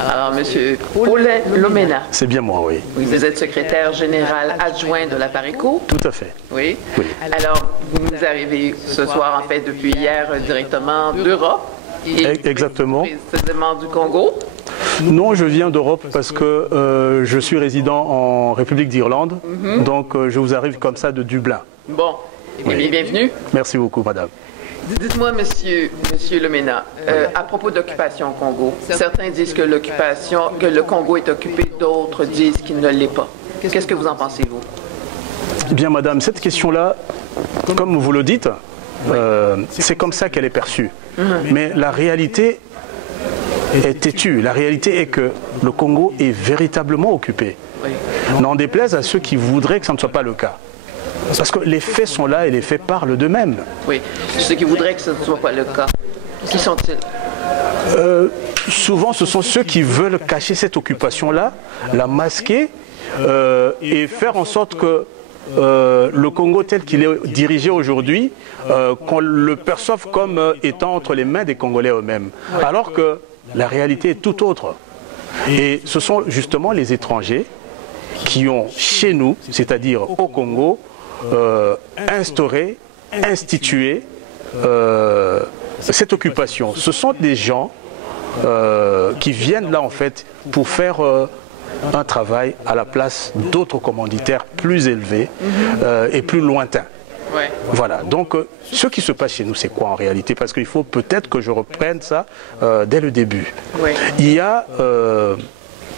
Alors, Monsieur Paulin Lomena. C'est bien moi, oui. Vous êtes secrétaire général adjoint de la Pareco. Tout à fait. Oui. Oui. Alors, vous nous arrivez ce soir, en fait, depuis hier, directement d'Europe. Exactement. Précisément du Congo. Non, je viens d'Europe parce que je suis résident en République d'Irlande. Donc, je vous arrive comme ça de Dublin. Bon. Oui. Bienvenue. Merci beaucoup, madame. Dites-moi, monsieur Lomena, à propos d'occupation au Congo, certains disent que le Congo est occupé, d'autres disent qu'il ne l'est pas. Qu'est-ce que vous en pensez, vous? Bien, madame, cette question-là, comme vous le dites, c'est comme ça qu'elle est perçue. Mais la réalité est têtue. La réalité est que le Congo est véritablement occupé. Oui. N'en déplaise à ceux qui voudraient que ça ne soit pas le cas. Parce que les faits sont là et les faits parlent d'eux-mêmes. Oui, ceux qui voudraient que ce ne soit pas le cas. Qui sont-ils? Souvent, ce sont ceux qui veulent cacher cette occupation-là, la masquer et faire en sorte que le Congo tel qu'il est dirigé aujourd'hui, qu'on le perçoive comme étant entre les mains des Congolais eux-mêmes. Oui. Alors que la réalité est tout autre. Et ce sont justement les étrangers qui ont chez nous, c'est-à-dire au Congo, instauré, institué cette occupation. Ce sont des gens qui viennent là en fait pour faire un travail à la place d'autres commanditaires plus élevés et plus lointains. Ouais. Voilà, donc ce qui se passe chez nous, c'est quoi en réalité? Parce qu'il faut peut-être que je reprenne ça dès le début. Ouais. Il y a,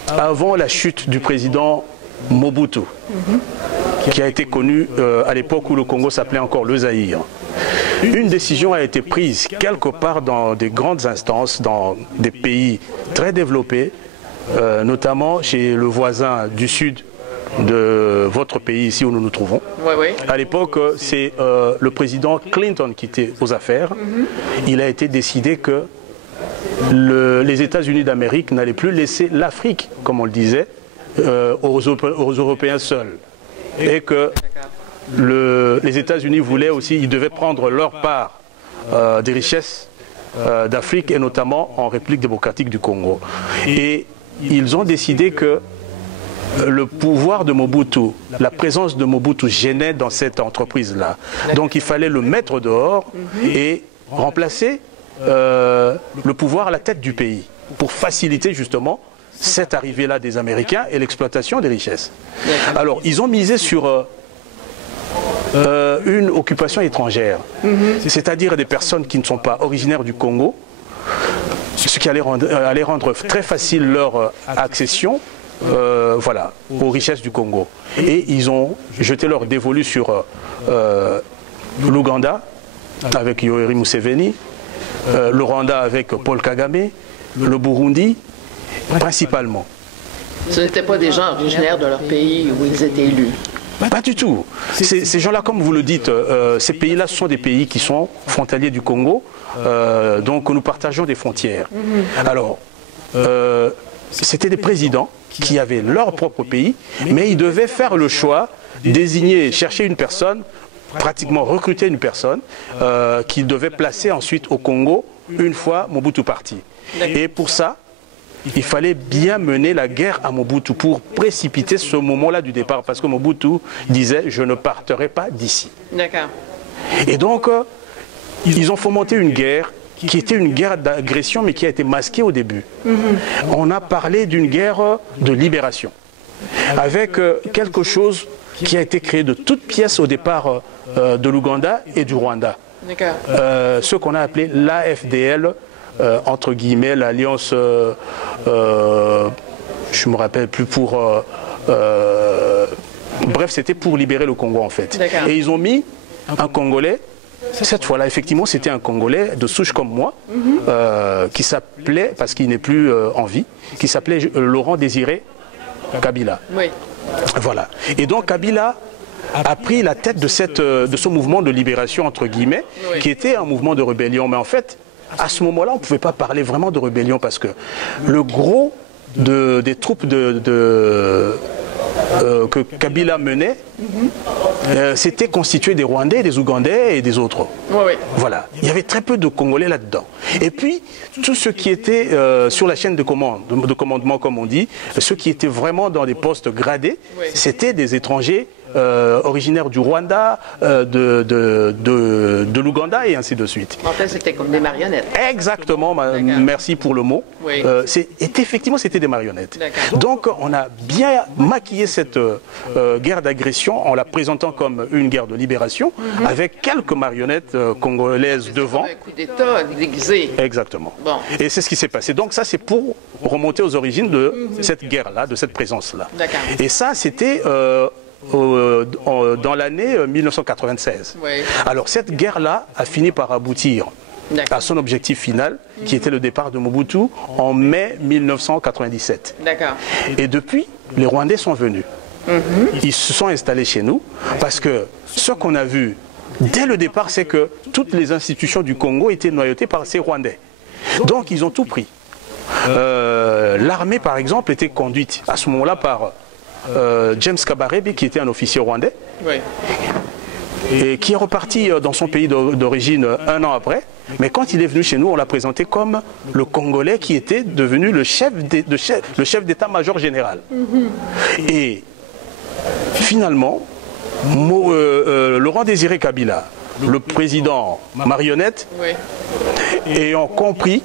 avant la chute du président Mobutu, qui a été connu à l'époque où le Congo s'appelait encore le Zaïre, une décision a été prise quelque part dans des grandes instances, dans des pays très développés, notamment chez le voisin du sud de votre pays, ici où nous nous trouvons. Oui, oui. À l'époque, c'est le président Clinton qui était aux affaires. Il a été décidé que les États-Unis d'Amérique n'allaient plus laisser l'Afrique, comme on le disait, aux Européens seuls. Et que les États-Unis voulaient aussi, ils devaient prendre leur part des richesses d'Afrique et notamment en République démocratique du Congo. Et ils ont décidé que le pouvoir de Mobutu, la présence de Mobutu gênait dans cette entreprise-là. Donc il fallait le mettre dehors et remplacer le pouvoir à la tête du pays pour faciliter justement cette arrivée-là des Américains et l'exploitation des richesses. Alors ils ont misé sur une occupation étrangère, c'est-à-dire des personnes qui ne sont pas originaires du Congo, ce qui allait rendre très facile leur accession voilà, aux richesses du Congo. Et ils ont jeté leur dévolu sur l'Ouganda avec Yoweri Museveni, le Rwanda avec Paul Kagame, le Burundi principalement. Ce n'étaient pas des gens originaires de leur pays où ils étaient élus? Pas du tout. Ces gens-là, comme vous le dites, ces pays-là sont des pays qui sont frontaliers du Congo, donc nous partageons des frontières. Alors, c'était des présidents qui avaient leur propre pays, mais ils devaient faire le choix, désigner, chercher une personne, pratiquement recruter une personne qu'ils devaient placer ensuite au Congo une fois Mobutu parti. Et pour ça, il fallait bien mener la guerre à Mobutu pour précipiter ce moment-là du départ, parce que Mobutu disait « je ne partirai pas d'ici ». D'accord. Et donc, ils ont fomenté une guerre qui était une guerre d'agression, mais qui a été masquée au début. On a parlé d'une guerre de libération, avec quelque chose qui a été créé de toutes pièces au départ de l'Ouganda et du Rwanda. Ce qu'on a appelé l'AFDL, entre guillemets, l'alliance, je ne me rappelle plus, pour... bref, c'était pour libérer le Congo en fait. Et ils ont mis un Congolais. Cette fois-là, effectivement, c'était un Congolais de souche comme moi, qui s'appelait, parce qu'il n'est plus en vie, qui s'appelait Laurent Désiré Kabila. Oui. Voilà. Et donc Kabila a pris la tête de ce mouvement de libération, entre guillemets, qui était un mouvement de rébellion. Mais en fait, à ce moment-là, on ne pouvait pas parler vraiment de rébellion, parce que le gros des troupes de que Kabila menait, c'était constitué des Rwandais, des Ougandais et des autres. Oui. Voilà. Il y avait très peu de Congolais là-dedans. Et puis, tout ce qui était sur la chaîne de commandement, comme on dit, ceux qui étaient vraiment dans des postes gradés, c'était des étrangers originaires du Rwanda, de l'Ouganda et ainsi de suite. En fait, c'était comme des marionnettes. Exactement, merci pour le mot. Oui. Effectivement, c'était des marionnettes. Donc, on a bien maquillé cette guerre d'agression en la présentant comme une guerre de libération, avec quelques marionnettes congolaises devant. Un coup d'État déguisé. Exactement. Bon. Et c'est ce qui s'est passé. Donc ça, c'est pour remonter aux origines de cette guerre-là, de cette présence-là. Et ça, c'était dans l'année 1996. Oui. Alors cette guerre-là a fini par aboutir à son objectif final, qui était le départ de Mobutu en mai 1997. D'accord. Et depuis, les Rwandais sont venus. Ils se sont installés chez nous parce que ce qu'on a vu dès le départ, c'est que toutes les institutions du Congo étaient noyautées par ces Rwandais. Donc ils ont tout pris. L'armée, par exemple, était conduite à ce moment-là par James Kabarebe, qui était un officier rwandais, et qui est reparti dans son pays d'origine un an après. Mais quand il est venu chez nous, on l'a présenté comme le Congolais qui était devenu le chef d'état-major général. Et finalement, Laurent Désiré Kabila, le président marionnette, ayant compris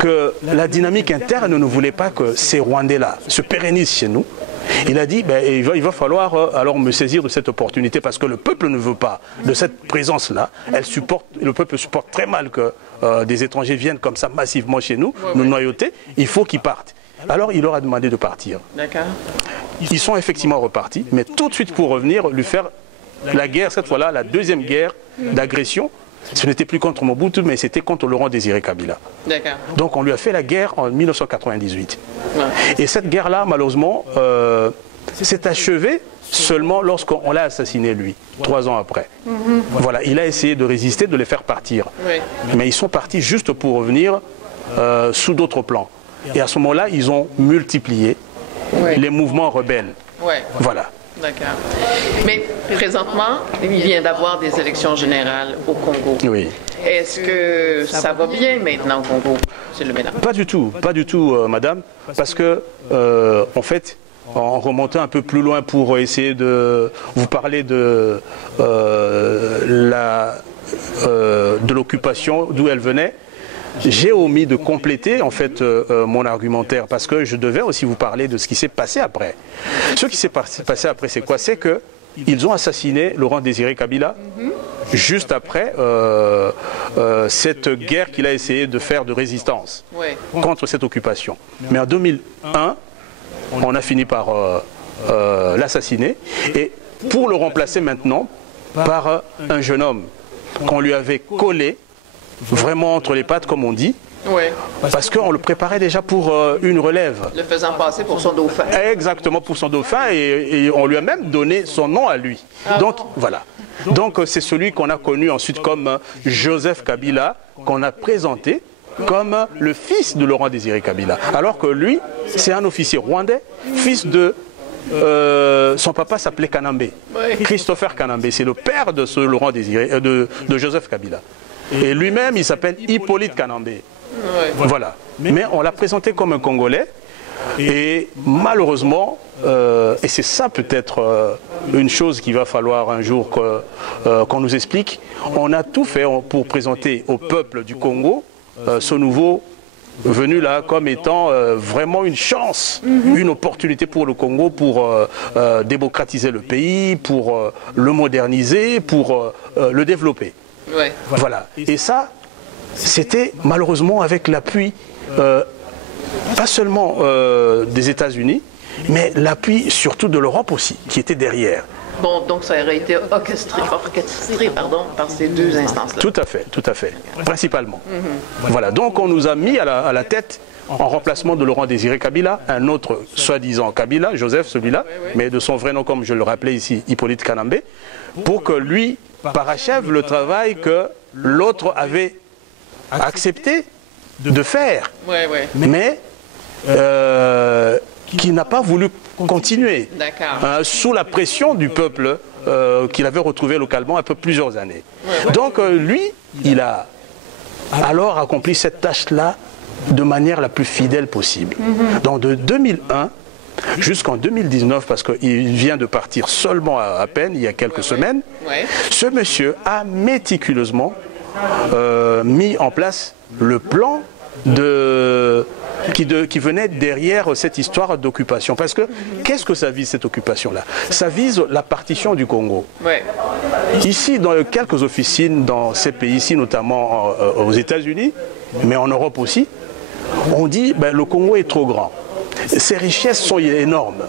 que la dynamique interne ne voulait pas que ces Rwandais-là se pérennisent chez nous, il a dit il va falloir alors me saisir de cette opportunité parce que le peuple ne veut pas de cette présence-là. Le peuple supporte très mal que des étrangers viennent comme ça massivement chez nous, nous noyauter. Il faut qu'ils partent. Alors il leur a demandé de partir. D'accord. Ils sont effectivement repartis, mais tout de suite pour revenir, lui faire la guerre, cette fois-là, la deuxième guerre d'agression. Ce n'était plus contre Mobutu, mais c'était contre Laurent Désiré Kabila. D'accord. Donc on lui a fait la guerre en 1998. Et cette guerre-là, malheureusement, s'est achevée seulement lorsqu'on l'a assassiné, lui, 3 ans après. Voilà, il a essayé de résister, de les faire partir. Mais ils sont partis juste pour revenir sous d'autres plans. Et à ce moment-là, ils ont multiplié les mouvements rebelles. Voilà. D'accord. Mais présentement, il vient d'avoir des élections générales au Congo. Oui. Est-ce que ça va bien maintenant au Congo, M. Lemena? Pas du tout, madame, parce que, en fait, en remontant un peu plus loin pour essayer de vous parler de l'occupation, d'où elle venait, j'ai omis de compléter en fait mon argumentaire parce que je devais aussi vous parler de ce qui s'est passé après. Ce qui s'est passé après, c'est quoi? C'est qu'ils ont assassiné Laurent Désiré Kabila juste après cette guerre qu'il a essayé de faire de résistance contre cette occupation. Mais en 2001, on a fini par l'assassiner et pour le remplacer maintenant par un jeune homme qu'on lui avait collé vraiment entre les pattes, comme on dit, parce qu'on le préparait déjà pour une relève. Le faisant passer pour son dauphin. Exactement, pour son dauphin, et on lui a même donné son nom à lui. Donc, voilà. Donc, c'est celui qu'on a connu ensuite comme Joseph Kabila, qu'on a présenté comme le fils de Laurent Désiré Kabila. Alors que lui, c'est un officier rwandais, fils de... son papa s'appelait Kanambe. Christopher Kanambe, c'est le père de ce Laurent Désiré, de Joseph Kabila. Et lui-même, il s'appelle Hippolyte Kanambe. Voilà. Mais on l'a présenté comme un Congolais. Et malheureusement, et c'est ça peut-être une chose qu'il va falloir un jour qu'on nous explique, on a tout fait pour présenter au peuple du Congo ce nouveau venu là comme étant vraiment une chance, une opportunité pour le Congo pour démocratiser le pays, pour le moderniser, pour le développer. Voilà. Et ça, c'était malheureusement avec l'appui, pas seulement des États-Unis, mais l'appui surtout de l'Europe aussi, qui était derrière. Bon, donc ça aurait été orchestré par ces deux instances-là. Tout à fait, principalement. Voilà, donc on nous a mis à la tête, en remplacement de Laurent Désiré Kabila, un autre soi-disant Kabila, Joseph celui-là, mais de son vrai nom, comme je le rappelais ici, Hippolyte Kanambe, pour que lui parachève le travail que l'autre avait accepté de faire, mais qui n'a pas voulu continuer, sous la pression du peuple qu'il avait retrouvé localement après plusieurs années. Donc lui, il a alors accompli cette tâche-là de manière la plus fidèle possible. Donc de 2001 jusqu'en 2019, parce qu'il vient de partir seulement à peine, il y a quelques semaines, ce monsieur a méticuleusement mis en place le plan qui venait derrière cette histoire d'occupation. Parce que, qu'est-ce que ça vise, cette occupation-là? Ça vise la partition du Congo. Ici, dans quelques officines dans ces pays-ci, notamment aux États-Unis, mais en Europe aussi, on dit que le Congo est trop grand. Ses richesses sont énormes.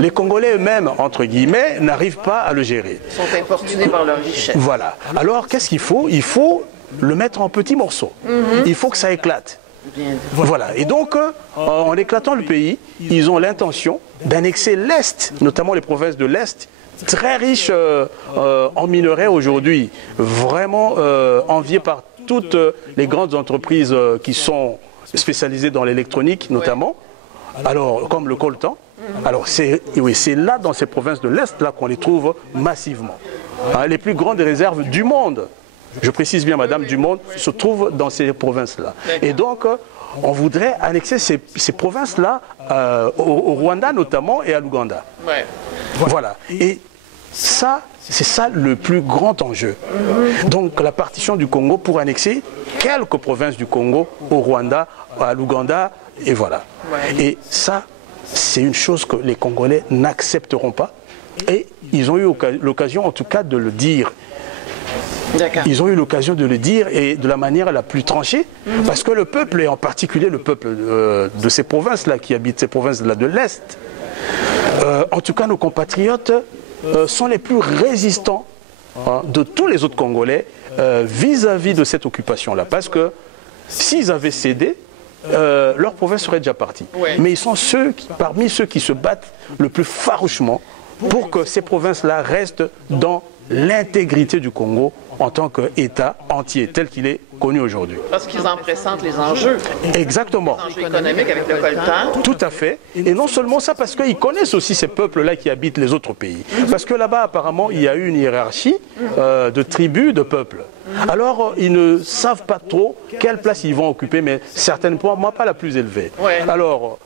Les Congolais eux-mêmes, entre guillemets, n'arrivent pas à le gérer. Ils sont importunés par leurs richesses. Voilà. Alors, qu'est-ce qu'il faut? Il faut le mettre en petits morceaux. Il faut que ça éclate. Voilà. Et donc, en éclatant le pays, ils ont l'intention d'annexer l'Est, notamment les provinces de l'Est, très riches en minerais aujourd'hui, vraiment enviées par toutes les grandes entreprises qui sont spécialisées dans l'électronique, notamment. Alors, comme le coltan. Alors, c'est là, dans ces provinces de l'Est, là qu'on les trouve massivement. Les plus grandes réserves du monde, je précise bien, madame, du monde, se trouvent dans ces provinces-là. Et donc, on voudrait annexer ces provinces-là au Rwanda, notamment, et à l'Ouganda. Voilà. Et ça, c'est ça le plus grand enjeu. Donc, la partition du Congo pour annexer quelques provinces du Congo au Rwanda, à l'Ouganda, et voilà. Et ça, c'est une chose que les Congolais n'accepteront pas. Et ils ont eu l'occasion, en tout cas, de le dire. Ils ont eu l'occasion de le dire, et de la manière la plus tranchée, parce que le peuple, et en particulier le peuple de ces provinces-là, qui habitent ces provinces-là de l'Est, en tout cas nos compatriotes, sont les plus résistants de tous les autres Congolais vis-à-vis de cette occupation-là. Parce que s'ils avaient cédé, leur province serait déjà partie. Mais ils sont parmi ceux qui se battent le plus farouchement pour que ces provinces-là restent dans l'intégrité du Congo en tant qu'État entier, tel qu'il est connu aujourd'hui. Parce qu'ils en pressentent les enjeux. Exactement. Les enjeux économiques avec le coltan. Tout à fait. Et non seulement ça, parce qu'ils connaissent aussi ces peuples-là qui habitent les autres pays. Parce que là-bas, apparemment, il y a eu une hiérarchie de tribus, de peuples. Alors, ils ne savent pas trop quelle place ils vont occuper, mais certainement pas la plus élevée. Alors,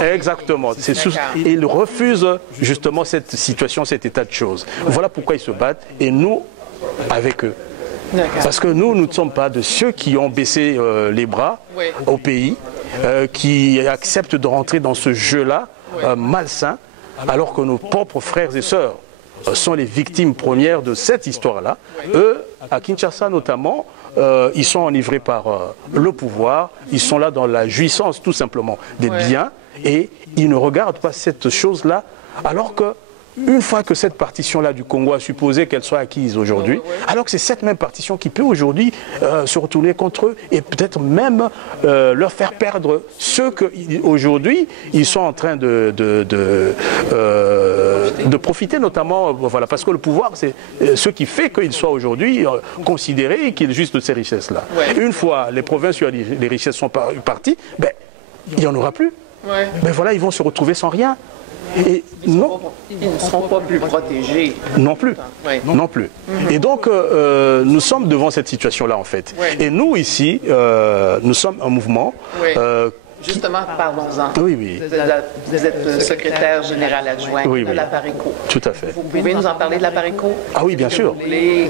exactement. Ils refusent justement cette situation, cet état de choses. Voilà pourquoi ils se battent, et nous, avec eux. Parce que nous ne sommes pas de ceux qui ont baissé les bras au pays, qui acceptent de rentrer dans ce jeu-là malsain, alors que nos propres frères et sœurs sont les victimes premières de cette histoire-là. Eux, à Kinshasa notamment, ils sont enivrés par le pouvoir, ils sont là dans la jouissance tout simplement des biens, et ils ne regardent pas cette chose-là, alors que une fois que cette partition-là du Congo a supposé qu'elle soit acquise aujourd'hui, alors que c'est cette même partition qui peut aujourd'hui se retourner contre eux et peut-être même leur faire perdre ceux qu'aujourd'hui ils sont en train de profiter, notamment, voilà, parce que le pouvoir, c'est ce qui fait qu'ils soient aujourd'hui considérés et qu'ils jouissent de ces richesses-là. Une fois les provinces où les richesses sont parties, ben, il n'y en aura plus. Ben voilà, ils vont se retrouver sans rien. Et ils ne seront pas plus protégés. Non plus. Non plus. Et donc, nous sommes devant cette situation-là, en fait. Et nous, ici, nous sommes un mouvement... Justement, parlons-en. Oui. Vous êtes secrétaire général adjoint de la PARECO. Tout à fait. Vous pouvez nous en parler de la PARECO? Ah oui, bien sûr.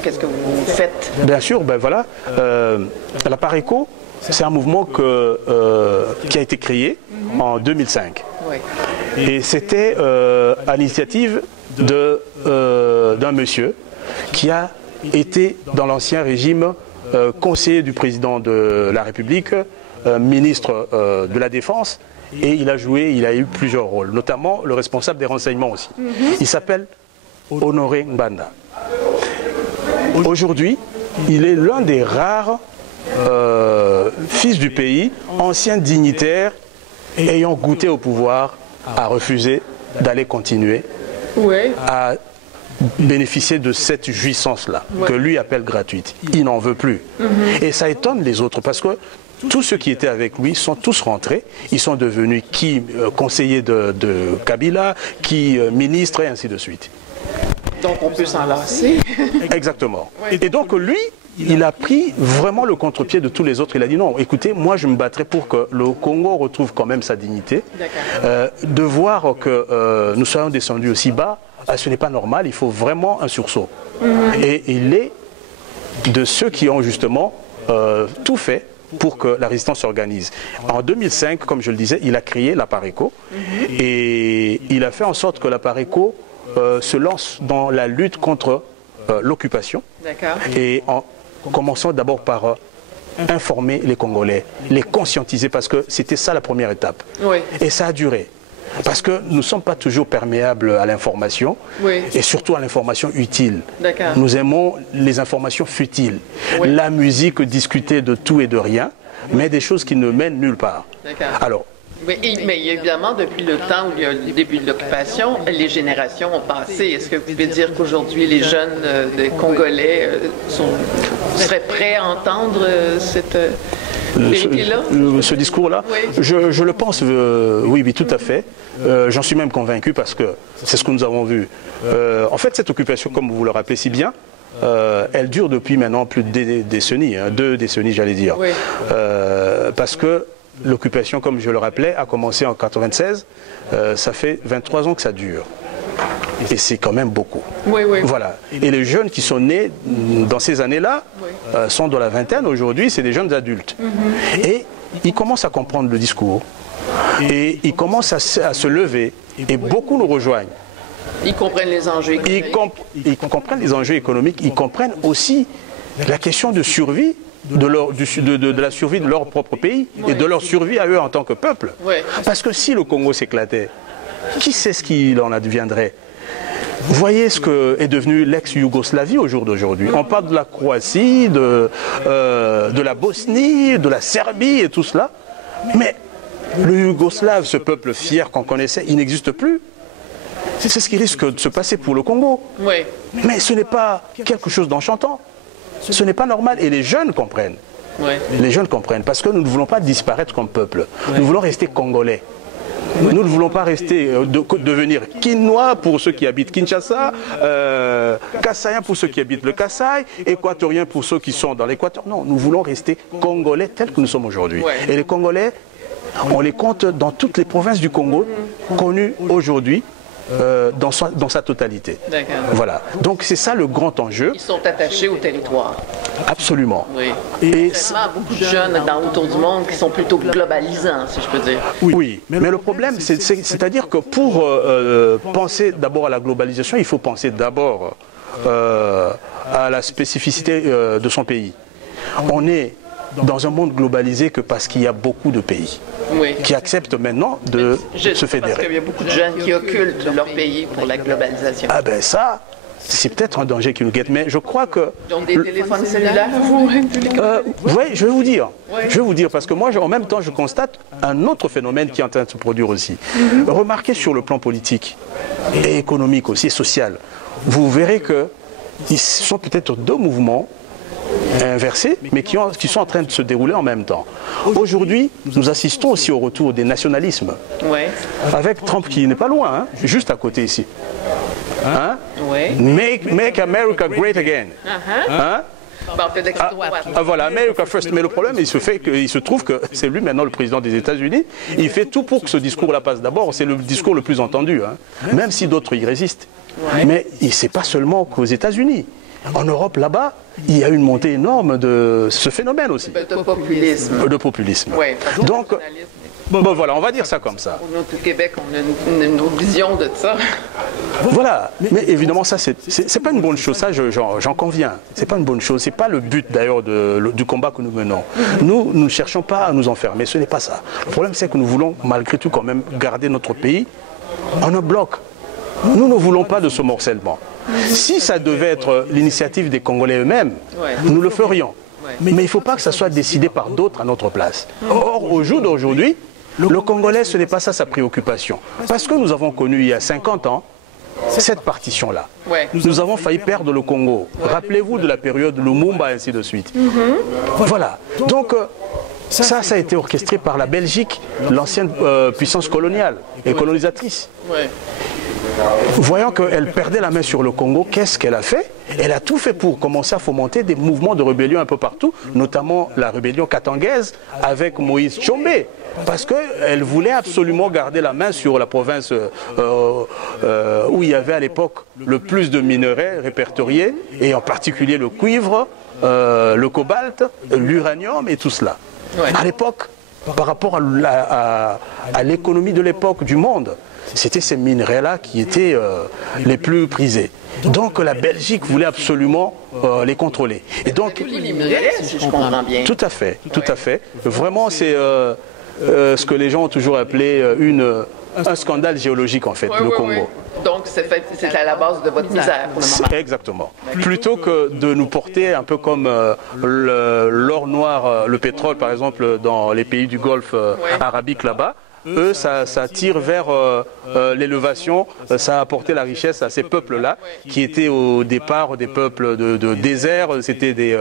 Qu'est-ce que vous faites? Bien sûr, ben voilà. La PARECO, c'est un mouvement qui a été créé en 2005. Et c'était à l'initiative d'un monsieur qui a été dans l'ancien régime conseiller du président de la République, ministre de la Défense, et il a eu plusieurs rôles, notamment le responsable des renseignements aussi. Il s'appelle Honoré Mbanda. Aujourd'hui, il est l'un des rares fils du pays, ancien dignitaire, ayant goûté au pouvoir, à refuser d'aller continuer à bénéficier de cette jouissance-là, que lui appelle gratuite. Il n'en veut plus. Et ça étonne les autres, parce que tous ceux qui étaient avec lui sont tous rentrés. Ils sont devenus qui conseillers de Kabila, qui ministres et ainsi de suite. Donc on peut s'en lasser. Exactement. Et donc lui, il a pris vraiment le contre-pied de tous les autres. Il a dit non, écoutez, moi je me battrai pour que le Congo retrouve quand même sa dignité. De voir que nous soyons descendus aussi bas, ce n'est pas normal, il faut vraiment un sursaut. Et il est de ceux qui ont justement tout fait pour que la résistance s'organise. En 2005, comme je le disais, il a créé la Pareco et il a fait en sorte que la Pareco se lance dans la lutte contre l'occupation. Et en commençant d'abord par informer les Congolais, les conscientiser, parce que c'était ça la première étape. Et ça a duré. Parce que nous ne sommes pas toujours perméables à l'information, et surtout à l'information utile. Nous aimons les informations futiles. La musique discutée de tout et de rien, mais des choses qui ne mènent nulle part. Alors, mais évidemment, depuis le temps où il y a le début de l'occupation, les générations ont passé. Est-ce que vous pouvez dire qu'aujourd'hui, les jeunes Congolais seraient prêts à entendre cette vérité-là? Ce discours-là, je le pense, oui, tout à fait. J'en suis même convaincu parce que c'est ce que nous avons vu. En fait, cette occupation, comme vous le rappelez si bien, elle dure depuis maintenant plus de décennies, 2 décennies j'allais dire. Parce que l'occupation, comme je le rappelais, a commencé en 1996. Ça fait 23 ans que ça dure. Et c'est quand même beaucoup. Voilà. Et les jeunes qui sont nés dans ces années-là sont dans la vingtaine aujourd'hui, c'est des jeunes adultes. Et ils commencent à comprendre le discours. Et ils commencent à se lever. Et beaucoup nous rejoignent. Ils comprennent les enjeux économiques. Ils comprennent les enjeux économiques. Ils comprennent aussi la question de survie. De la survie de leur propre pays et de leur survie à eux en tant que peuple. Parce que si le Congo s'éclatait, qui sait ce qu'il en adviendrait? Vous voyez ce que est devenu l'ex-Yougoslavie au jour d'aujourd'hui. On parle de la Croatie, de la Bosnie, de la Serbie et tout cela. Mais le Yougoslave, ce peuple fier qu'on connaissait, il n'existe plus. C'est ce qui risque de se passer pour le Congo. Mais ce n'est pas quelque chose d'enchantant. Ce n'est pas normal et les jeunes comprennent. Les jeunes comprennent parce que nous ne voulons pas disparaître comme peuple. Nous voulons rester congolais. Nous ne voulons pas rester, devenir Kinois pour ceux qui habitent Kinshasa, Kassaïens pour ceux qui habitent le Kasaï, Équatoriens pour ceux qui sont dans l'Équateur. Non, nous voulons rester Congolais tels que nous sommes aujourd'hui. Et les Congolais, on les compte dans toutes les provinces du Congo connues aujourd'hui. Dans sa totalité. Voilà. Donc c'est ça le grand enjeu. Ils sont attachés au territoire. Absolument. Et il y a beaucoup de jeunes autour du monde qui sont plutôt globalisants, si je peux dire. Oui. Mais le problème, c'est-à-dire que pour penser d'abord à la globalisation, il faut penser d'abord à la spécificité de son pays. On est dans un monde globalisé que parce qu'il y a beaucoup de pays qui acceptent maintenant de se fédérer. Parce qu'il y a beaucoup de jeunes qui occultent leur pays pour la globalisation. Ah ben ça, c'est peut-être un danger qui nous guette, mais je crois que... Donc des téléphones cellulaires, oui, je vais vous dire. Je vais vous dire, parce que moi, en même temps, je constate un autre phénomène qui est en train de se produire aussi. Remarquez sur le plan politique et économique aussi, et social. Vous verrez qu'ils sont peut-être 2 mouvements inversés, mais qui sont en train de se dérouler en même temps. Aujourd'hui, nous assistons aussi au retour des nationalismes. Avec Trump qui n'est pas loin, juste à côté ici. Make America Great Again. Voilà, America First. Mais le problème, il se trouve que c'est lui maintenant le président des États-Unis. Il fait tout pour que ce discours-là passe. D'abord, c'est le discours le plus entendu, même si d'autres y résistent. Mais ce n'est pas seulement qu'aux États-Unis. En Europe, là-bas, il y a une montée énorme de ce phénomène aussi. De populisme. Donc, bon, voilà, on va dire ça comme ça. Nous, au Québec, on a une vision de ça. Voilà, mais évidemment, ça, c'est pas une bonne chose, ça, j'en conviens. C'est pas une bonne chose, c'est pas le but d'ailleurs du combat que nous menons. Nous ne cherchons pas à nous enfermer, ce n'est pas ça. Le problème, c'est que nous voulons, malgré tout, quand même, garder notre pays en un bloc. Nous ne voulons pas de ce morcellement. Si ça devait être l'initiative des Congolais eux-mêmes, nous le ferions. Mais il ne faut pas que ça soit décidé par d'autres à notre place. Or, au jour d'aujourd'hui, le Congolais, ce n'est pas ça sa préoccupation. Parce que nous avons connu il y a 50 ans cette partition-là. Nous avons failli perdre le Congo. Rappelez-vous de la période Lumumba et ainsi de suite. Voilà. Donc, Ça a été orchestré par la Belgique, l'ancienne puissance coloniale et colonisatrice. Ouais. Voyant qu'elle perdait la main sur le Congo, qu'est-ce qu'elle a fait? Elle a tout fait pour commencer à fomenter des mouvements de rébellion un peu partout, notamment la rébellion katangaise avec Moïse Tshombe. Parce qu'elle voulait absolument garder la main sur la province où il y avait à l'époque le plus de minerais répertoriés, et en particulier le cuivre, le cobalt, l'uranium et tout cela. Ouais. À l'époque, par rapport à l'économie de l'époque du monde, c'était ces minerais-là qui étaient les plus prisés. Donc la Belgique voulait absolument les contrôler. Et donc, tous les minerais, si je comprends bien. Tout à fait, tout à fait. Vraiment, c'est ce que les gens ont toujours appelé un scandale géologique, en fait, le Congo. Donc c'est à la base de votre misère pour le moment. Exactement. Plutôt que de nous porter un peu comme l'or noir, le pétrole par exemple dans les pays du Golfe arabique là-bas, eux ça tire vers l'élevation, ça a apporté la richesse à ces peuples-là qui étaient au départ des peuples de désert, c'était des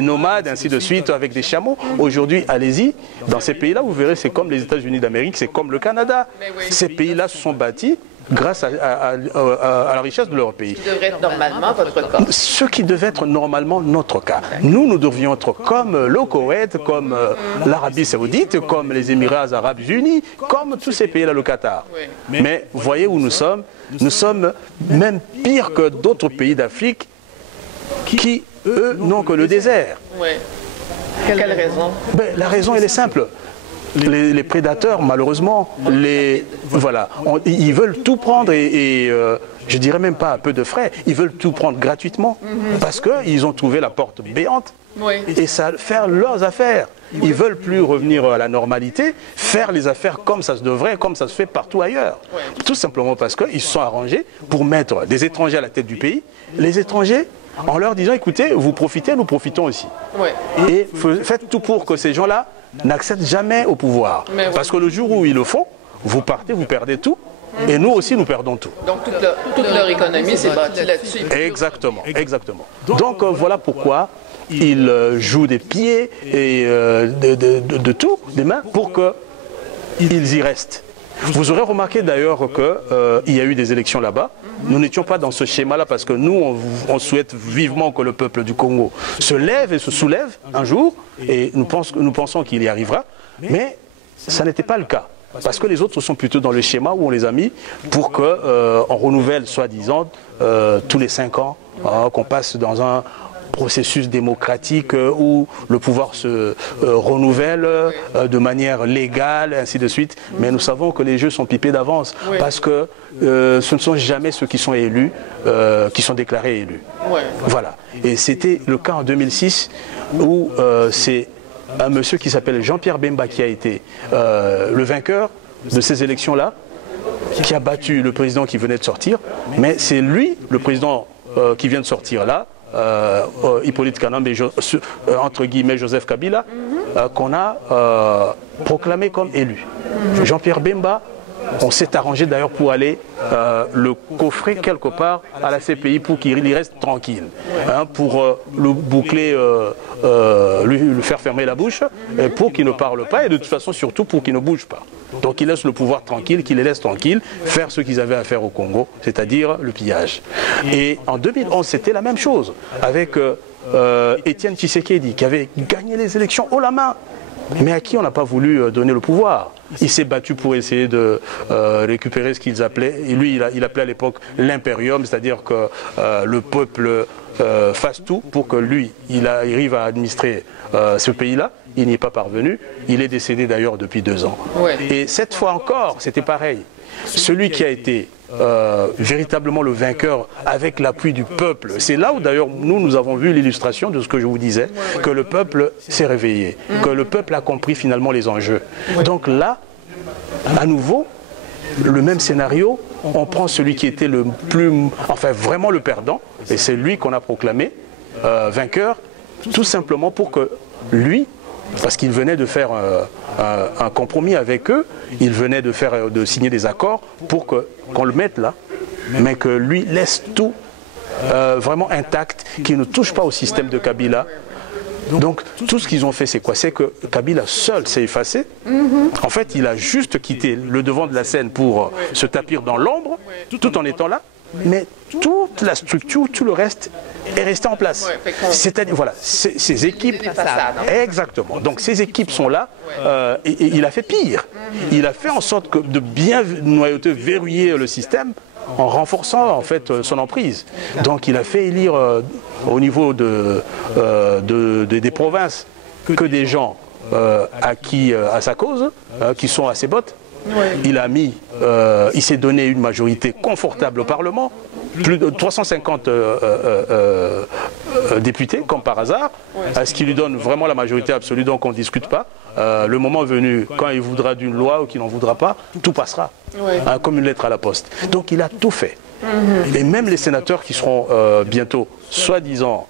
nomades, ainsi de suite, avec des chameaux. Aujourd'hui, allez-y, dans ces pays-là, vous verrez, c'est comme les États-Unis d'Amérique, c'est comme le Canada. Ces pays-là se sont bâtis grâce à la richesse de leur pays. Ce qui devrait être normalement votre cas. Ce qui devait être normalement notre cas. Nous devions être comme le Koweït, comme l'Arabie Saoudite, comme les Émirats Arabes Unis, comme tous ces pays-là, le Qatar. Mais voyez où nous sommes. Nous sommes même pire que d'autres pays d'Afrique qui, eux, n'ont que le désert. Quelle raison? La raison, elle est simple. Les prédateurs, malheureusement, voilà, ils veulent tout prendre et je dirais même pas à peu de frais, ils veulent tout prendre gratuitement parce qu'ils ont trouvé la porte béante et ça faire leurs affaires. Ils veulent plus revenir à la normalité, faire les affaires comme ça se devrait, comme ça se fait partout ailleurs. Tout simplement parce qu'ils se sont arrangés pour mettre des étrangers à la tête du pays. Les étrangers, en leur disant, écoutez, vous profitez, nous profitons aussi. Et faites tout pour que ces gens-là n'accèdent jamais au pouvoir. Parce que le jour où ils le font, vous partez, vous perdez tout. Et nous aussi, nous perdons tout. Donc toute leur économie s'est bâtie là-dessus. Exactement, exactement. Donc voilà pourquoi ils jouent des pieds et de tout, des mains, pour qu'ils y restent. Vous aurez remarqué d'ailleurs qu'il y a eu des élections là-bas. Nous n'étions pas dans ce schéma-là parce que nous, on souhaite vivement que le peuple du Congo se lève et se soulève un jour, et nous pensons qu'il y arrivera, mais ça n'était pas le cas. Parce que les autres sont plutôt dans le schéma où on les a mis pour qu'on renouvelle, soi-disant, tous les 5 ans, qu'on passe dans un processus démocratique où le pouvoir se renouvelle de manière légale, ainsi de suite. Mais nous savons que les jeux sont pipés d'avance parce que ce ne sont jamais ceux qui sont élus qui sont déclarés élus. Voilà. Et c'était le cas en 2006 où c'est un monsieur qui s'appelle Jean-Pierre Bemba qui a été le vainqueur de ces élections-là, qui a battu le président qui venait de sortir. Mais c'est lui, le président qui vient de sortir là, Hippolyte Kanambe et entre guillemets Joseph Kabila, qu'on a proclamé comme élu. Jean-Pierre Bemba, on s'est arrangé d'ailleurs pour aller le coffrer quelque part à la CPI pour qu'il y reste tranquille, pour le boucler, lui faire fermer la bouche, pour qu'il ne parle pas et de toute façon surtout pour qu'il ne bouge pas. Donc il laisse le pouvoir tranquille, qu'il les laisse tranquilles, faire ce qu'ils avaient à faire au Congo, c'est-à-dire le pillage. Et en 2011, c'était la même chose avec Étienne Tshisekedi qui avait gagné les élections haut la main, mais à qui on n'a pas voulu donner le pouvoir. Il s'est battu pour essayer de récupérer ce qu'ils appelaient, et lui il appelait à l'époque l'impérium, c'est-à-dire que le peuple fasse tout pour que lui, il arrive à administrer ce pays-là. Il n'y est pas parvenu. Il est décédé d'ailleurs depuis 2 ans. Et cette fois encore, c'était pareil. Celui qui a été véritablement le vainqueur avec l'appui du peuple, c'est là où d'ailleurs nous avons vu l'illustration de ce que je vous disais, que le peuple s'est réveillé, que le peuple a compris finalement les enjeux. Donc là, à nouveau, le même scénario, on prend celui qui était le plus, enfin vraiment le perdant, et c'est lui qu'on a proclamé vainqueur, tout simplement pour que lui, parce qu'il venait de faire un compromis avec eux, il venait de signer des accords pour qu'on le mette là, mais que lui laisse tout vraiment intact, qu'il ne touche pas au système de Kabila, Donc tout ce qu'ils ont fait, c'est quoi? C'est que Kabila seul s'est effacé. En fait, il a juste quitté le devant de la scène pour se tapir dans l'ombre, tout en étant là. Mais toute la structure, tout le reste est resté en place. C'est-à-dire, voilà, ces équipes... Exactement. Donc ces équipes sont là et il a fait pire. Il a fait en sorte que de bien noyauter, verrouiller le système en renforçant en fait son emprise. Donc il a fait élire au niveau des provinces que des gens à sa cause, qui sont à ses bottes. Il s'est donné une majorité confortable au Parlement, plus de 350 députés, comme par hasard, ce qui lui donne vraiment la majorité absolue, donc on ne discute pas. Le moment venu, quand il voudra d'une loi ou qu'il n'en voudra pas, tout passera, comme une lettre à la poste. Donc il a tout fait. Et même les sénateurs qui seront bientôt, soi-disant,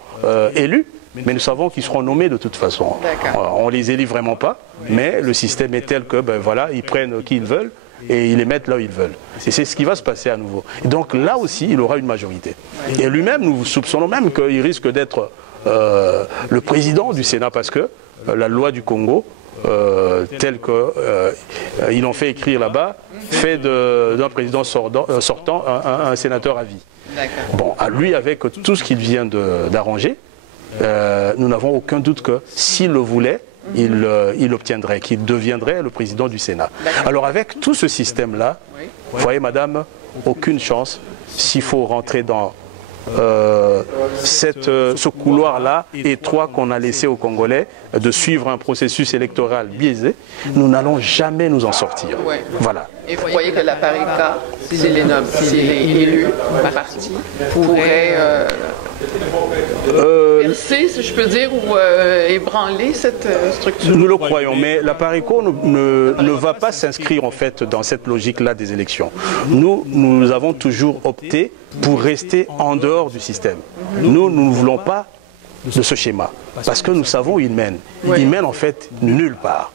élus, mais nous savons qu'ils seront nommés de toute façon. On ne les élit vraiment pas, mais le système est tel que, ben voilà, ils prennent qui ils veulent et ils les mettent là où ils veulent. Et c'est ce qui va se passer à nouveau. Et donc là aussi, il aura une majorité. Et lui-même, nous soupçonnons même qu'il risque d'être le président du Sénat parce que la loi du Congo, telle qu'ils l'ont fait écrire là-bas, fait d'un président sortant un sénateur à vie. Bon, à lui, avec tout ce qu'il vient d'arranger, nous n'avons aucun doute que s'il le voulait, il obtiendrait, qu'il deviendrait le président du Sénat. Alors avec tout ce système-là, vous voyez madame, aucune chance s'il faut rentrer dans ce couloir-là étroit qu'on a laissé aux Congolais de suivre un processus électoral biaisé, nous n'allons jamais nous en sortir. Voilà. Et vous voyez que la PARECA, s'il est élu par parti, pourrait percer, si je peux dire, ou ébranler cette structure? Nous le croyons, mais la PARECA ne va pas s'inscrire en fait dans cette logique-là des élections. Nous avons toujours opté pour rester en dehors du système. Nous ne voulons pas de ce schéma, parce que nous savons où il mène. Il mène en fait nulle part.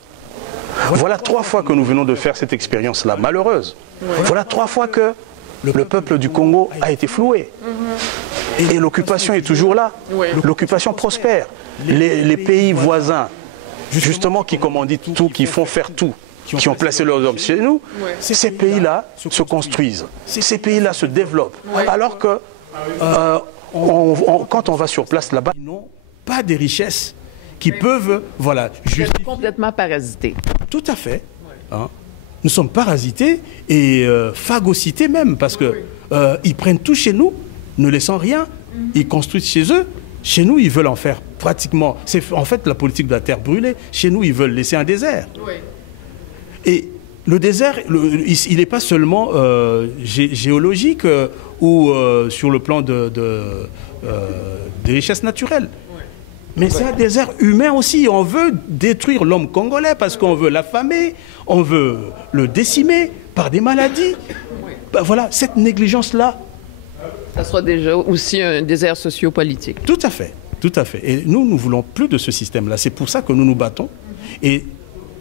Voilà 3 fois que nous venons de faire cette expérience-là, malheureuse. Voilà 3 fois que le peuple du Congo a été floué. Et l'occupation est toujours là. L'occupation prospère. Les pays voisins, justement, qui commanditent tout, qui font faire tout, qui ont placé leurs hommes chez nous, ces pays-là se construisent. Ces pays-là se développent. Alors que quand on va sur place là-bas, ils n'ont pas des richesses qui peuvent, voilà, juste complètement parasités. Tout à fait. Hein. Nous sommes parasités et phagocytés même, parce que ils prennent tout chez nous, ne laissant rien. Ils construisent chez eux. Chez nous, ils veulent en faire pratiquement. C'est en fait la politique de la terre brûlée. Chez nous, ils veulent laisser un désert. Et le désert, il n'est pas seulement géologique ou sur le plan des richesses naturelles. Mais c'est un désert humain aussi. On veut détruire l'homme congolais parce qu'on veut l'affamer, on veut le décimer par des maladies. Ben voilà, cette négligence-là. Ça sera déjà aussi un désert sociopolitique. Tout à fait, tout à fait. Et nous, nous voulons plus de ce système-là. C'est pour ça que nous nous battons. Et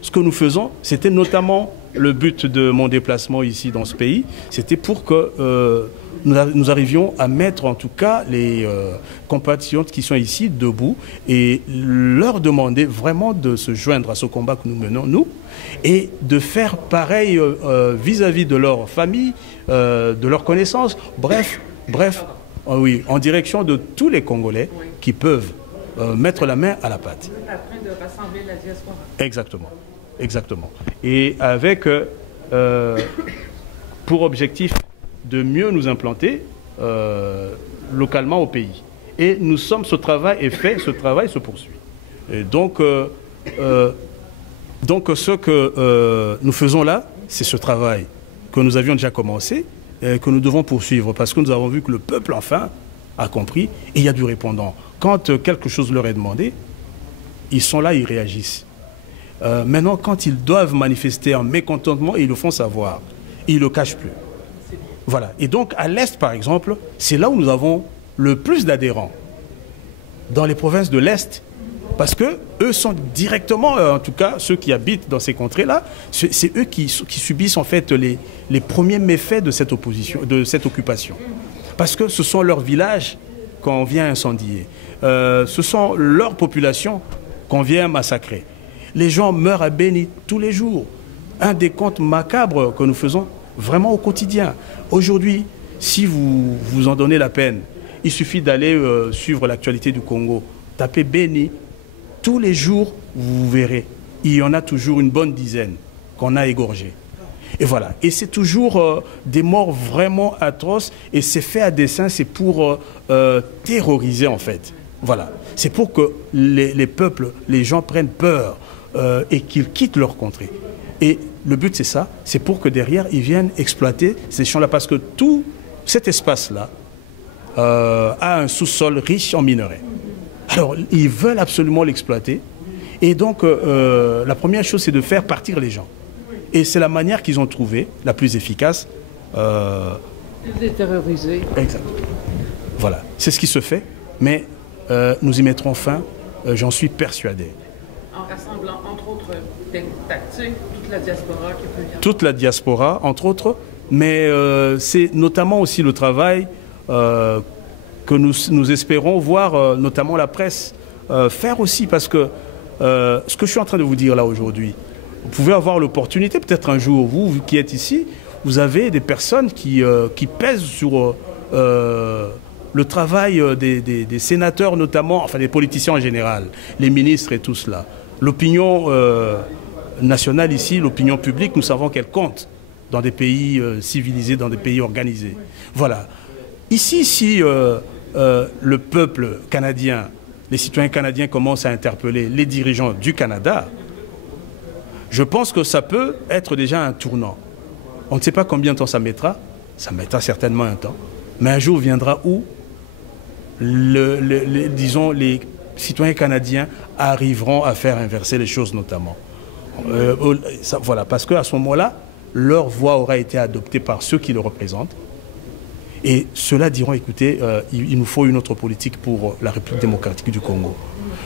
ce que nous faisons, c'était notamment le but de mon déplacement ici dans ce pays, c'était pour que nous arrivions à mettre en tout cas les compatriotes qui sont ici debout et leur demander vraiment de se joindre à ce combat que nous menons, nous, et de faire pareil vis-à-vis de leur famille, de leurs connaissances, bref, oui, en direction de tous les Congolais qui peuvent mettre la main à la pâte. Afin de rassembler la diaspora. Exactement, exactement. Et avec pour objectif de mieux nous implanter localement au pays. Et ce travail est fait, ce travail se poursuit. Et donc ce que nous faisons là, c'est ce travail que nous avions déjà commencé, et que nous devons poursuivre, parce que nous avons vu que le peuple, enfin, a compris, et il y a du répondant. Quand quelque chose leur est demandé, ils sont là, ils réagissent. Maintenant, quand ils doivent manifester un mécontentement, ils le font savoir. Ils ne le cachent plus. Voilà. Et donc, à l'Est, par exemple, c'est là où nous avons le plus d'adhérents. Dans les provinces de l'Est. Parce qu'eux sont directement, en tout cas, ceux qui habitent dans ces contrées-là, c'est eux qui subissent en fait les premiers méfaits de cette opposition, de cette occupation. Parce que ce sont leurs villages qu'on vient incendier. Ce sont leurs populations qu'on vient massacrer. Les gens meurent à Beni tous les jours. Un des comptes macabres que nous faisons vraiment au quotidien. Aujourd'hui, si vous vous en donnez la peine, il suffit d'aller suivre l'actualité du Congo. Tapez Beni, tous les jours, vous verrez. Il y en a toujours une bonne dizaine qu'on a égorgées. Et voilà. Et c'est toujours des morts vraiment atroces. Et c'est fait à dessein, c'est pour terroriser en fait. Voilà. C'est pour que les peuples, les gens prennent peur et qu'ils quittent leur contrée. Et le but c'est ça, c'est pour que derrière ils viennent exploiter ces champs-là. Parce que tout cet espace-là a un sous-sol riche en minerais. Alors ils veulent absolument l'exploiter. Et donc la première chose c'est de faire partir les gens. Et c'est la manière qu'ils ont trouvée, la plus efficace. Les terroriser. Exact. Voilà, c'est ce qui se fait, mais nous y mettrons fin, j'en suis persuadé. En rassemblant, entre autres, des tactiques, toute la diaspora qui peut venir. Toute la diaspora, entre autres, mais c'est notamment aussi le travail que nous espérons voir, notamment la presse, faire aussi, parce que ce que je suis en train de vous dire là aujourd'hui, vous pouvez avoir l'opportunité, peut-être un jour, vous qui êtes ici, vous avez des personnes qui pèsent sur le travail des sénateurs notamment, enfin des politiciens en général, les ministres et tout cela. L'opinion nationale ici, l'opinion publique, nous savons qu'elle compte dans des pays civilisés, dans des pays organisés. Voilà. Ici, si le peuple canadien, les citoyens canadiens commencent à interpeller les dirigeants du Canada, je pense que ça peut être déjà un tournant. On ne sait pas combien de temps ça mettra certainement un temps, mais un jour viendra où, disons, les citoyens canadiens arriveront à faire inverser les choses notamment. Voilà, parce qu'à ce moment-là, leur voix aura été adoptée par ceux qui le représentent. Et ceux-là diront, écoutez, il nous faut une autre politique pour la République démocratique du Congo.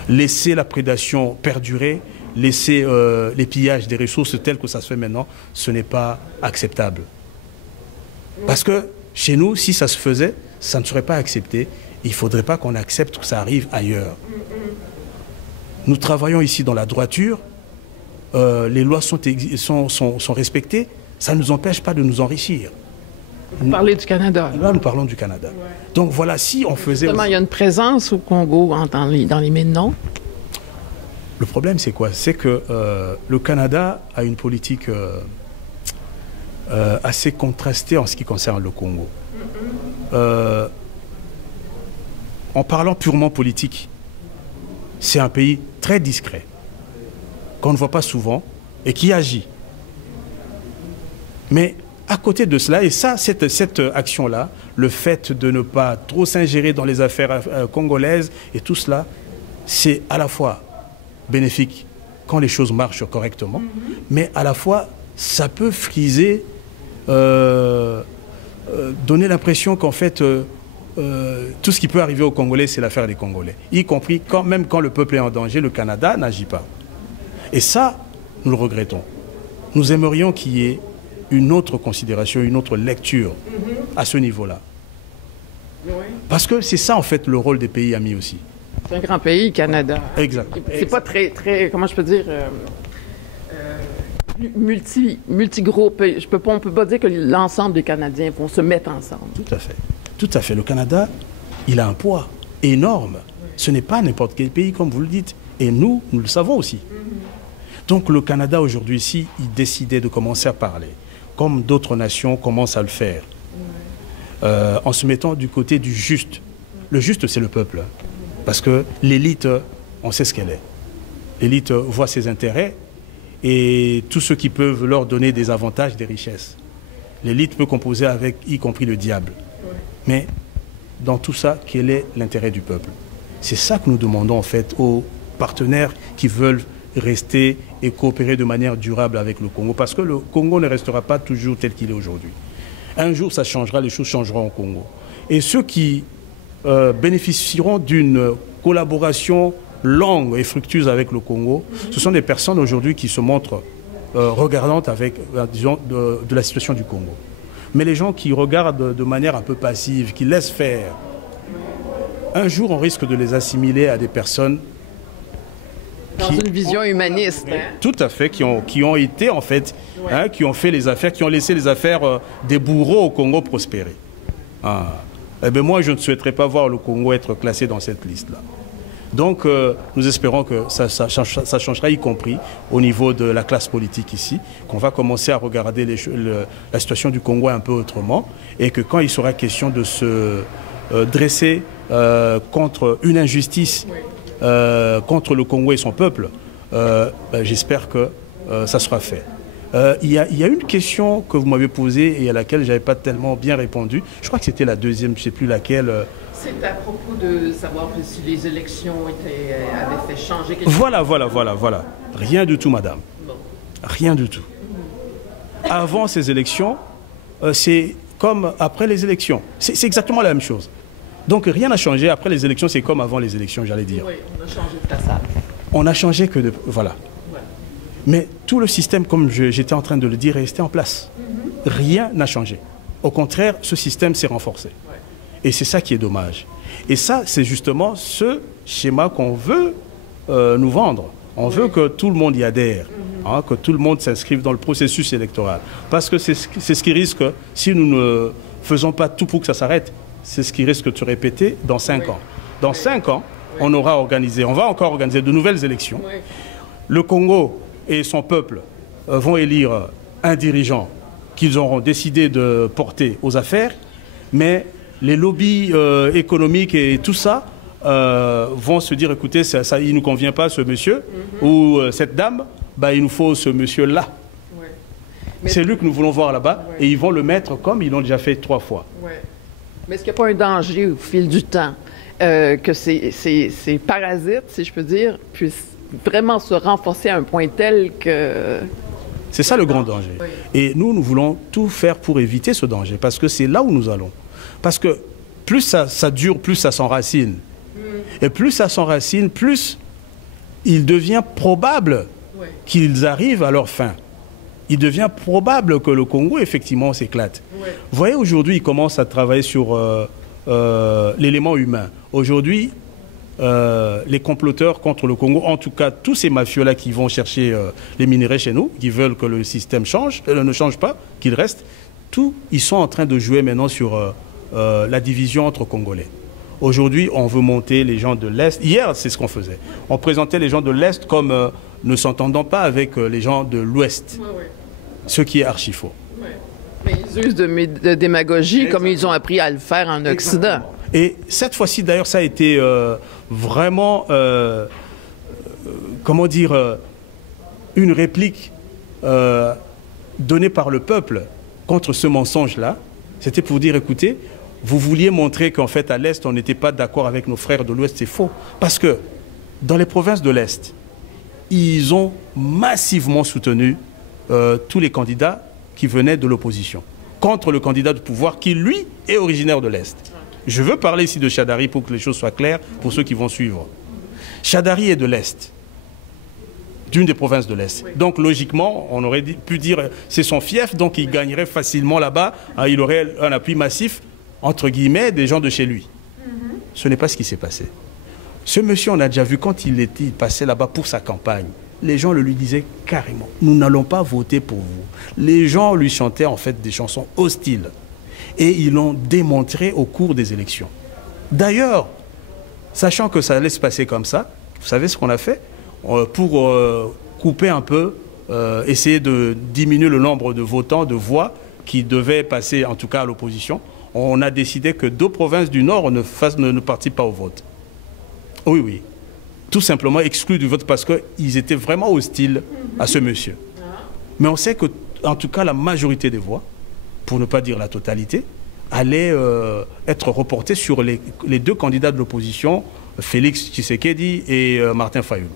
Laisser la prédation perdurer, laisser les pillages des ressources tels que ça se fait maintenant, ce n'est pas acceptable. Parce que chez nous, si ça se faisait, ça ne serait pas accepté. Il ne faudrait pas qu'on accepte que ça arrive ailleurs. Nous travaillons ici dans la droiture, les lois sont respectées, ça ne nous empêche pas de nous enrichir. Vous parlez du Canada. Là, nous parlons du Canada. Ouais. Donc voilà, si on faisait... Justement, il y a une présence au Congo dans les mines, non? Le problème, c'est quoi? C'est que le Canada a une politique assez contrastée en ce qui concerne le Congo. En parlant purement politique, c'est un pays très discret, qu'on ne voit pas souvent et qui agit. Mais à côté de cela, et ça, cette action-là, le fait de ne pas trop s'ingérer dans les affaires congolaises et tout cela, c'est à la fois bénéfique quand les choses marchent correctement, mais à la fois, ça peut friser, donner l'impression qu'en fait, tout ce qui peut arriver aux Congolais, c'est l'affaire des Congolais. Y compris, même quand le peuple est en danger, le Canada n'agit pas. Et ça, nous le regrettons. Nous aimerions qu'il y ait une autre considération, une autre lecture à ce niveau-là. Parce que c'est ça, en fait, le rôle des pays amis aussi. C'est un grand pays, Canada. Exact. C'est pas très, comment je peux dire, multi-gros pays. On ne peut pas dire que l'ensemble des Canadiens vont se mettre ensemble. Tout à fait. Tout à fait. Le Canada, il a un poids énorme. Ce n'est pas n'importe quel pays, comme vous le dites. Et nous le savons aussi. Donc le Canada, aujourd'hui, ici, il décidait de commencer à parler, comme d'autres nations commencent à le faire, en se mettant du côté du juste. Le juste, c'est le peuple. Parce que l'élite, on sait ce qu'elle est. L'élite voit ses intérêts et tous ceux qui peuvent leur donner des avantages, des richesses. L'élite peut composer avec, y compris le diable. Mais dans tout ça, quel est l'intérêt du peuple? C'est ça que nous demandons en fait aux partenaires qui veulent rester et coopérer de manière durable avec le Congo. Parce que le Congo ne restera pas toujours tel qu'il est aujourd'hui. Un jour, ça changera, les choses changeront au Congo. Et ceux qui bénéficieront d'une collaboration longue et fructueuse avec le Congo, ce sont des personnes aujourd'hui qui se montrent regardantes avec, disons, de la situation du Congo. Mais les gens qui regardent de manière un peu passive, qui laissent faire, un jour on risque de les assimiler à des personnes Dans une vision humaniste. Hein? Tout à fait, qui ont été en fait, hein, qui ont fait les affaires, qui ont laissé les affaires des bourreaux au Congo prospérer. Ah. Eh bien, moi, je ne souhaiterais pas voir le Congo être classé dans cette liste-là. Donc, nous espérons que ça changera, y compris au niveau de la classe politique ici, qu'on va commencer à regarder la situation du Congo un peu autrement, et que quand il sera question de se dresser contre une injustice, contre le Congo et son peuple, j'espère que ça sera fait. Il y a une question que vous m'avez posée et à laquelle je n'avais pas tellement bien répondu. Je crois que c'était la deuxième, je ne sais plus laquelle. C'est à propos de savoir si les élections avaient fait changer quelque chose. Voilà. Rien du tout, madame. Bon. Rien du tout. Avant ces élections, c'est comme après les élections. C'est exactement la même chose. Donc rien n'a changé. Après les élections, c'est comme avant les élections, j'allais dire. Oui, on a changé de façade. On a changé que de... Voilà. Mais tout le système, comme j'étais en train de le dire, est resté en place. Rien n'a changé. Au contraire, ce système s'est renforcé. Et c'est ça qui est dommage. Et ça, c'est justement ce schéma qu'on veut nous vendre. On veut que tout le monde y adhère, hein, que tout le monde s'inscrive dans le processus électoral. Parce que c'est ce qui risque, si nous ne faisons pas tout pour que ça s'arrête, c'est ce qui risque de se répéter dans 5 ans. Dans 5 ans, on va encore organiser de nouvelles élections. Le Congo et son peuple vont élire un dirigeant qu'ils auront décidé de porter aux affaires, mais les lobbies économiques et tout ça vont se dire, écoutez, ça, il ne nous convient pas ce monsieur ou cette dame, il nous faut ce monsieur-là. C'est lui que nous voulons voir là-bas et ils vont le mettre comme ils l'ont déjà fait 3 fois. Mais est-ce qu'il n'y a pas un danger au fil du temps que ces parasites, si je peux dire, puissent vraiment se renforcer à un point tel que... C'est ça le grand danger. Et nous voulons tout faire pour éviter ce danger, parce que c'est là où nous allons. Parce que plus ça dure, plus ça s'enracine. Et plus ça s'enracine, plus il devient probable qu'ils arrivent à leur fin. Il devient probable que le Congo, effectivement, s'éclate. Vous voyez, aujourd'hui, ils commencent à travailler sur l'élément humain. Aujourd'hui, les comploteurs contre le Congo, en tout cas tous ces mafieux-là qui vont chercher les minerais chez nous, qui veulent que le système change, ne change pas, qu'il reste, ils sont en train de jouer maintenant sur la division entre Congolais. Aujourd'hui, on veut monter les gens de l'Est. Hier, c'est ce qu'on faisait. On présentait les gens de l'Est comme ne s'entendant pas avec les gens de l'Ouest, ce qui est archi faux. Mais ils usent de démagogie comme ils ont appris à le faire en Occident. Et cette fois-ci, d'ailleurs, ça a été vraiment, comment dire, une réplique donnée par le peuple contre ce mensonge-là. C'était pour dire, écoutez, vous vouliez montrer qu'en fait, à l'Est, on n'était pas d'accord avec nos frères de l'Ouest. C'est faux. Parce que dans les provinces de l'Est, ils ont massivement soutenu tous les candidats qui venaient de l'opposition, contre le candidat de pouvoir qui, lui, est originaire de l'Est. Je veux parler ici de Chadari pour que les choses soient claires pour ceux qui vont suivre. Chadari est de l'Est, d'une des provinces de l'Est. Donc logiquement, on aurait pu dire c'est son fief, donc il gagnerait facilement là-bas, il aurait un appui massif, entre guillemets, des gens de chez lui. Ce n'est pas ce qui s'est passé. Ce monsieur, on a déjà vu quand il passait là-bas pour sa campagne, les gens le lui disaient carrément, nous n'allons pas voter pour vous. Les gens lui chantaient en fait des chansons hostiles. Et ils l'ont démontré au cours des élections. D'ailleurs, sachant que ça allait se passer comme ça, vous savez ce qu'on a fait pour couper un peu, essayer de diminuer le nombre de votants, de voix qui devaient passer en tout cas à l'opposition. On a décidé que 2 provinces du Nord ne participent pas au vote. Oui. Tout simplement exclus du vote parce qu'ils étaient vraiment hostiles à ce monsieur. Mais on sait que, en tout cas, la majorité des voix, pour ne pas dire la totalité, allait être reportée sur les 2 candidats de l'opposition, Félix Tshisekedi et Martin Fayulu.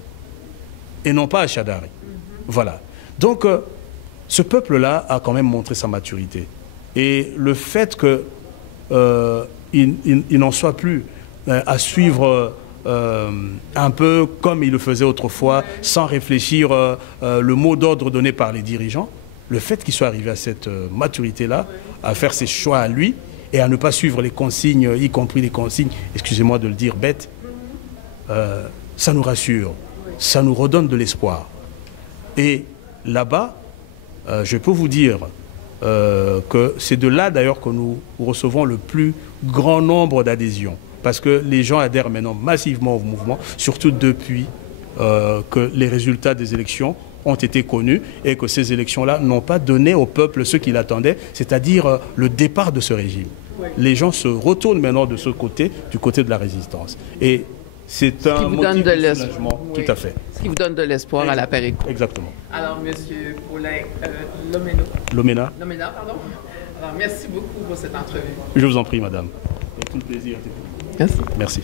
Et non pas à Chadari. Voilà. Donc, ce peuple-là a quand même montré sa maturité. Et le fait qu'il n'en soit plus à suivre un peu comme il le faisait autrefois, sans réfléchir le mot d'ordre donné par les dirigeants, le fait qu'il soit arrivé à cette maturité-là, à faire ses choix à lui et à ne pas suivre les consignes, y compris les consignes, excusez-moi de le dire bête, ça nous rassure. ça nous redonne de l'espoir. Et là-bas, je peux vous dire que c'est de là d'ailleurs que nous recevons le plus grand nombre d'adhésions. Parce que les gens adhèrent maintenant massivement au mouvement, surtout depuis que les résultats des élections ont été connus et que ces élections-là n'ont pas donné au peuple ce qu'il attendait, c'est-à-dire le départ de ce régime. Oui. Les gens se retournent maintenant de ce côté, du côté de la résistance. Et c'est un motif de soulagement, oui. Tout à fait. Ce qui vous donne de l'espoir à la Périco. Exactement. Alors, M. Paulin Lomena, pardon. Alors, merci beaucoup pour cette entrevue. Je vous en prie, madame. Avec tout le plaisir. Merci. Merci.